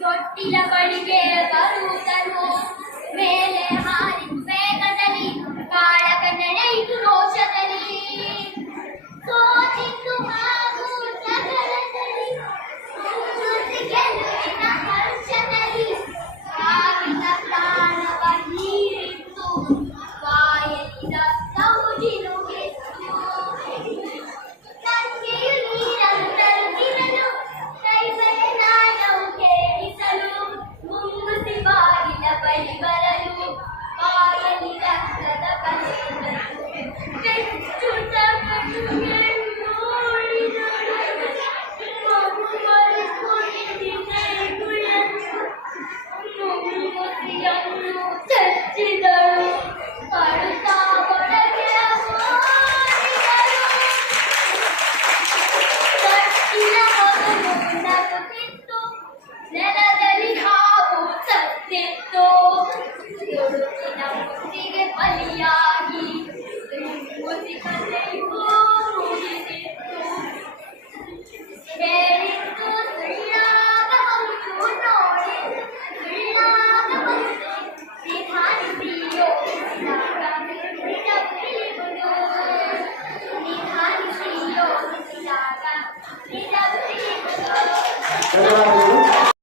ತೊಟ್ಟಿಲ ಬಳಿಗೆ ಬರುವುದನು ಮೇಲೆ ಹಾರಿ ವೇಗದಲ್ಲಿ ಕಾಳಗ ನಡೆಯಿತು ರೋಷದಲ್ಲಿ ಸೋತಿತ್ತು ಹಾಗೂ ಜಗಳದಲ್ಲಿ ಗೆಲುವಿನ ಹರ್ಷದಲ್ಲಿ ಸಾವಿನ ಪ್ರಾಣವ ಹೀರಿತ್ತು ಬಾಯಲ್ಲಿದ್ದ ಸೌಜಿನುಗಿತ್ತು ನಂಗೆಯು ನೀರನ್ನು ತರುತ್ತಿರಲು ಕೈಬಳೆ ನಾದವು ಕೇಳಿಸಲು ಮುಂಗುಸಿ ಬಾಗಿಲ ಬಳಿ ಬರಲು ಬಾಯಲ್ಲಿ ರಕ್ತದ ಕಲೆಗಳು ಬೆಚ್ಚುತ ಕಣ್ಣುಗೆ ನೋಡಿದಳು ಮಗು ಮರೆತುಕೊಂಡಿದ್ದೆ ಗುಳನ್ನು ಮುಂಗುಸಿಯನ್ನು ಚಚ್ಚಿದಳು ಅಳುತ್ತಾ ಒಳಗೆ ಓಡಿದಳು ಕಟ್ಟಿಲ ಮಗನು ನಗುತ್ತಿತ್ತು ನೆಲದಲ್ಲಿ ಹಾವು ಸತ್ತಿತ್ತು ದುಡುಕಿನ ಮುತ್ತಿಗೆ ಬಲಿಯಾಗಿ ಮುಸಿ ಕಥೆಯು ಮುಗಿದಿತ್ತು ಹೇಳಿದ್ದು ಸುಳ್ಳಾಗಬಹುದು ನೋಡಿ ಸುಳ್ಳಾಗಬಹುದು ನಿಧಾನಿಸಿಯೋ ನಿಜ ತಿಳಿಯುವುದು ನಿಧಾನಿಸಿಯೋ ನಿಜ ತಿಳಿಯುವುದು ಧನ್ಯವಾದಗಳು.